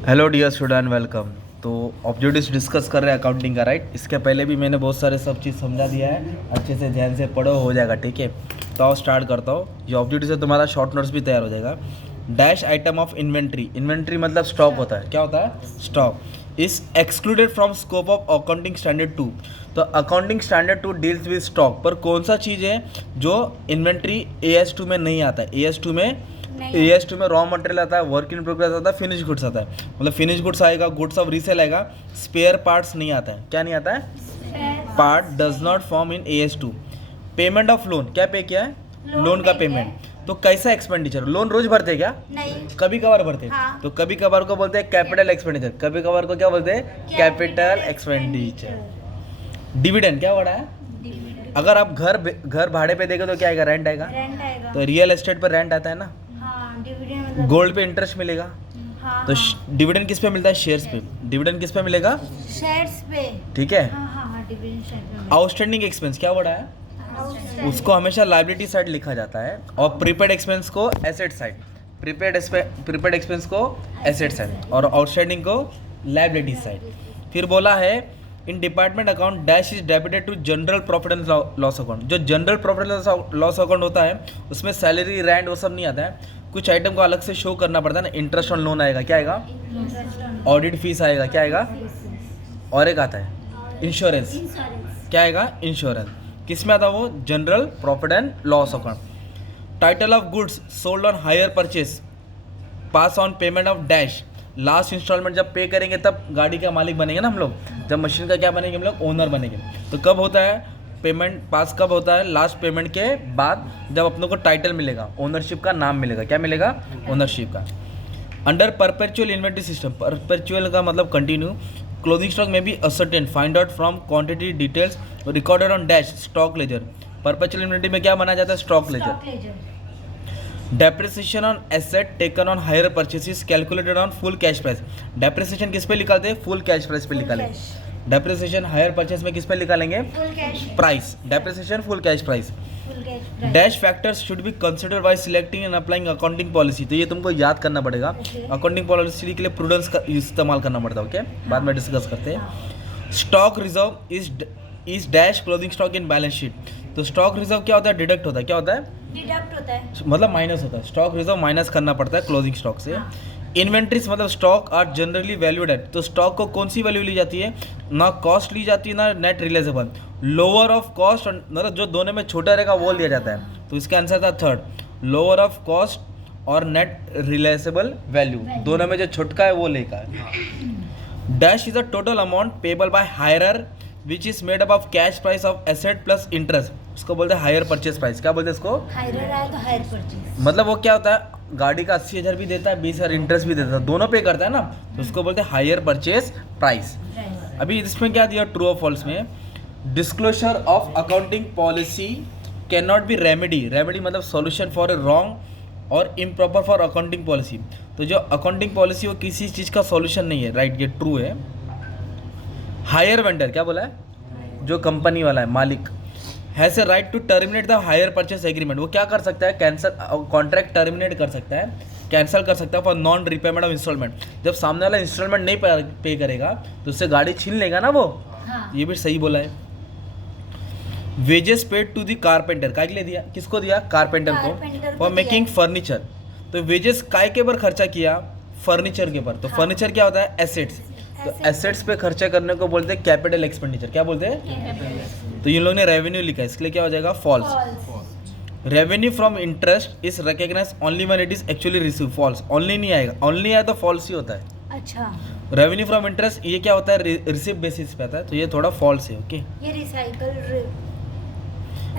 Hello dear student, welcome. तो objectives discuss कर रहे हैं अकाउंटिंग का, राइट। इसके पहले भी मैंने बहुत सारे सब चीज़ समझा दिया है, अच्छे से ध्यान से पढ़ो, हो जाएगा, ठीक है। तो आओ स्टार्ट करता हूँ। ये ऑब्जेक्टिव से तुम्हारा शॉर्ट नोट्स भी तैयार हो जाएगा। Dash item of inventory, inventory मतलब स्टॉक होता है। क्या होता है? Stock is excluded from scope of accounting standard 2। तो accounting standard 2 deals with stock, पर कौन सा चीज़ है जो इन्वेंट्री AS2 में नहीं आता है। AS2 में रॉ मटेरियल आता है, वर्क इन प्रोग्रेस आता है, फिनिश गुड्स आता है। मतलब फिनिश गुड्स आएगा, गुड्स ऑफ रीसेल आएगा, स्पेयर पार्ट्स नहीं आता है। क्या नहीं आता है? Part does not form in AS2। Payment of loan, क्या पे किया है? लोन का पेमेंट। तो कैसा एक्सपेंडिचर? लोन रोज भरते क्या? नहीं। कभी कभार भरते। हाँ। तो कभी कभार को बोलते हैं कैपिटल एक्सपेंडिचर, कभी कभार को क्या बोलते हैं? Capital expenditure. डिविडेंड क्या वर्ड है? अगर आप घर भाड़े पे देंगे तो क्या आएगा? रेंट आएगा। रेंट आएगा। तो रियल एस्टेट पर रेंट आता है ना। हाँ, डिविडेंड मतलब गोल्ड पे इंटरेस्ट मिलेगा। हाँ, तो डिविडेंड किस पे मिलता है? शेयर्स पे। डिविडेंड किस पे मिलेगा? शेयर्स पे। ठीक है। हाँ हाँ हाँ, डिविडेंड शेयर पे। आउटस्टैंडिंग एक्सपेंस क्या वर्ड है? उसको हमेशा लायबिलिटी साइड लिखा जाता है, और प्रीपेड एक्सपेंस को एसेट साइड। प्रीपेड एक्सपेंस को एसेट साइड और आउटस्टैंडिंग को लायबिलिटी साइड। फिर बोला है in department account dash is debited to general profit and loss account. जो general profit and loss account होता है उसमें सैलरी, रेंट वो सब नहीं आता है। कुछ आइटम को अलग से शो करना पड़ता है ना। इंटरेस्ट ऑन लोन आएगा, क्या आएगा? ऑडिट फीस आएगा, क्या आएगा? और एक आता है इंश्योरेंस, क्या आएगा? इंश्योरेंस। किस में आता है वो? General profit and loss account. Title of goods sold on hire purchase pass on payment of dash. Last instalment जब पे करेंगे तब गाड़ी का मालिक बनेंगे ना हम लोग। जब मशीन का क्या बनेंगे? हम लोग ओनर बनेंगे। तो कब होता है पेमेंट पास? कब होता है? लास्ट पेमेंट के बाद, जब अपनों को टाइटल मिलेगा, ओनरशिप का नाम मिलेगा। क्या मिलेगा? ओनरशिप का। Under perpetual inventory system, perpetual का मतलब कंटिन्यू। क्लोजिंग स्टॉक में be ascertain find out from quantity details recorded on dash stock ledger. Perpetual inventory में क्या बनाया जाता है? Stock ledger. Depreciation on asset taken on hire purchases calculated on full cash price. Depreciation किस पे निकालते हैं? फुल कैश प्राइस पे निकालें। डेप्रिसिएशन हायर परचेस में किस पे निकालेंगे? Full cash price. Depreciation full cash price. Full cash dash factors should be considered bye selecting and applying accounting policy. तो ये तुमको याद करना पड़ेगा। अकाउंटिंग पॉलिसी के लिए प्रूडेंस का इस्तेमाल करना पड़ता है। ओके, बाद में डिस्कस करते हैं। Stock reserve is dash closing stock in balance sheet. तो स्टॉक रिजर्व क्या होता है? डिडक्ट होता है। क्या होता है? डिडक्ट होता है, मतलब माइनस होता है। स्टॉक रिजर्व माइनस करना पड़ता है क्लोजिंग स्टॉक से। इन्वेंट्रीज मतलब stock are generally valued at. तो स्टॉक को कौन सी वैल्यू ली जाती है? ना कॉस्ट ली जाती है, ना net realisable. Lower of cost, मतलब जो दोनों में छोटा रहेगा वो लिया जाता है। तो इसका आंसर था थर्ड, लोअर ऑफ कॉस्ट और नेट रियलाइजेबल वैल्यू। दोनों में जो छोटका है वो लेगा। Dash is a total amount payable by hirer which is made up of cash price of asset plus interest. उसको बोलते हैं हायर परचेस प्राइस। क्या बोलते हैं इसको? हायर आया तो हायर परचेज। मतलब वो क्या होता है? गाड़ी का 80,000 भी देता है, 20,000 इंटरेस्ट भी देता है, दोनों पे करता है ना। तो उसको बोलते हैं हायर परचेस प्राइस। अभी इसमें क्या दिया ट्रू और फॉल्स में? Disclosure of accounting policy can not be remedy. Remedy मतलब सॉल्यूशन फॉर ए रॉन्ग और इम्प्रॉपर फॉर अकाउंटिंग पॉलिसी। तो जो अकाउंटिंग पॉलिसी वो किसी चीज़ का सॉल्यूशन नहीं है, राइट, ये ट्रू है। हायर वेंडर क्या बोला है? जो कंपनी वाला है, मालिक, has a right to terminate the hire purchase agreement. वो क्या कर सकता है? कैंसल कॉन्ट्रैक्ट टर्मिनेट कर सकता है, कैंसिल कर सकता है for non repayment of instalment. जब सामने वाला इंस्टॉलमेंट नहीं पे करेगा तो उससे गाड़ी छीन लेगा ना वो। हाँ। ये भी सही बोला है। Wages paid to the carpenter, काय के लिए दिया? किसको दिया? कारपेंटर को, फॉर मेकिंग फर्नीचर। तो वेजेस काय के ऊपर खर्चा किया? फर्नीचर के ऊपर। तो फर्नीचर क्या होता है? एसेट्स। तो एसेट्स पे खर्चा करने को बोलते हैं कैपिटल एक्सपेंडिचर। क्या बोलते हैं? तो इन लोगों ने रेवेन्यू लिखा है, इसके लिए क्या हो जाएगा? False. Revenue from interest is recognise only when it is actually receive. False. Only नहीं आएगा, ओनली आया तो फॉल्स ही होता है। अच्छा, रेवेन्यू फ्रॉम इंटरेस्ट ये क्या होता है? रिसीव बेसिस पे आता है, तो ये थोड़ा फॉल्स है। ओके। ये recycle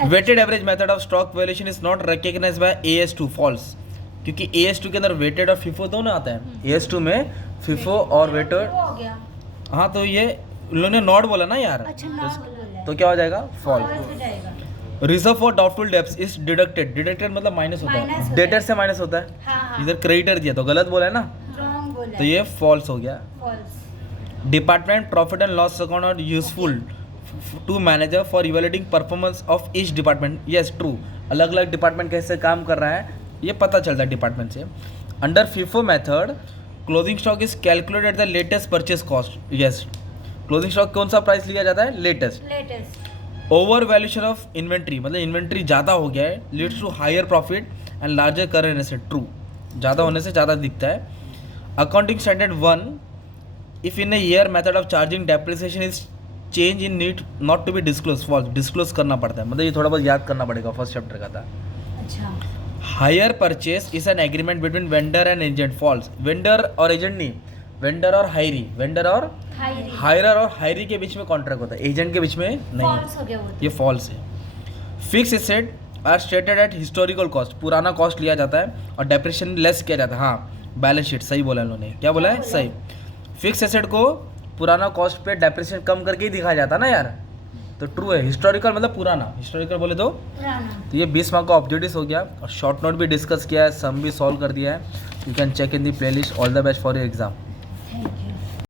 weighted average method of stock valuation is not recognised by AS2। False, क्योंकि AS2 के अंदर वेटेड और फिफो दोनों आता है। AS2 में फिफो और वेटेड। हो गया। हाँ, तो ये उन्होंने नॉट बोला ना यार। अच्छा, नॉट बोला तो क्या हो जाएगा? फॉल्स। हो जाएगा। Reserve for doubtful debts is deducted. Deducted मतलब माइनस होता माइनस है, होता डेटर है। से माइनस होता है। हाँ हाँ, इधर क्रेडिटर दिया तो गलत बोला है ना, रॉन्ग बोला। तो ये फॉल्स हो गया। False. Department profit and loss account are useful to manager for evaluating performance of each department. Yes, true. अलग अलग डिपार्टमेंट कैसे काम कर रहा है ये पता चलता है डिपार्टमेंट से। Under FIFO method closing stock is calculated the latest purchase cost. Yes, closing stock कौन सा प्राइस लिया जाता है? Latest. Latest. Over valuation of inventory, मतलब इन्वेंट्री ज़्यादा हो गया है, leads to higher profit and larger current asset. True, ज़्यादा होने से ज़्यादा दिखता है. Accounting standard 1, if in a year method of charging depreciation is change in need not to be disclose. False, disclose करना पड़ता है, मतलब ये थोड़ा बहुत याद करना पड़ेगा, फर्स्ट चैप्टर का था. अच्छा. Hire purchase is an agreement between vendor and agent. False, vendor और एजेंट नहीं, वेंडर और हायरी, वेंडर और हायरी. हायरर और हायरी के बीच में कॉन्ट्रैक्ट होता है, एजेंट के बीच में नहीं. फॉल्स हो गया वो तो. ये फॉल्स है. Fix asset are stated at historical cost, पुराना कॉस्ट लिया जाता है और डेप्रिसिएशन लेस किया जाता है. हाँ, बैलेंस शीट सही बोला इन्होंने. क्या बोला है? बोला? सही. फिक्स एसेट को पुराना कॉस्ट पे डेप्रिसिएशन कम करके ही दिखाया जाता है ना यार, तो ट्रू है. हिस्टोरिकल मतलब पुराना, हिस्टोरिकल बोले तो. पुराना. तो ये 20 मार्क का ऑब्जेक्टिव्स हो गया और शॉर्ट नोट भी डिस्कस किया है, सम भी सॉल्व कर दिया है. You can check in the playlist. All the best for your exam.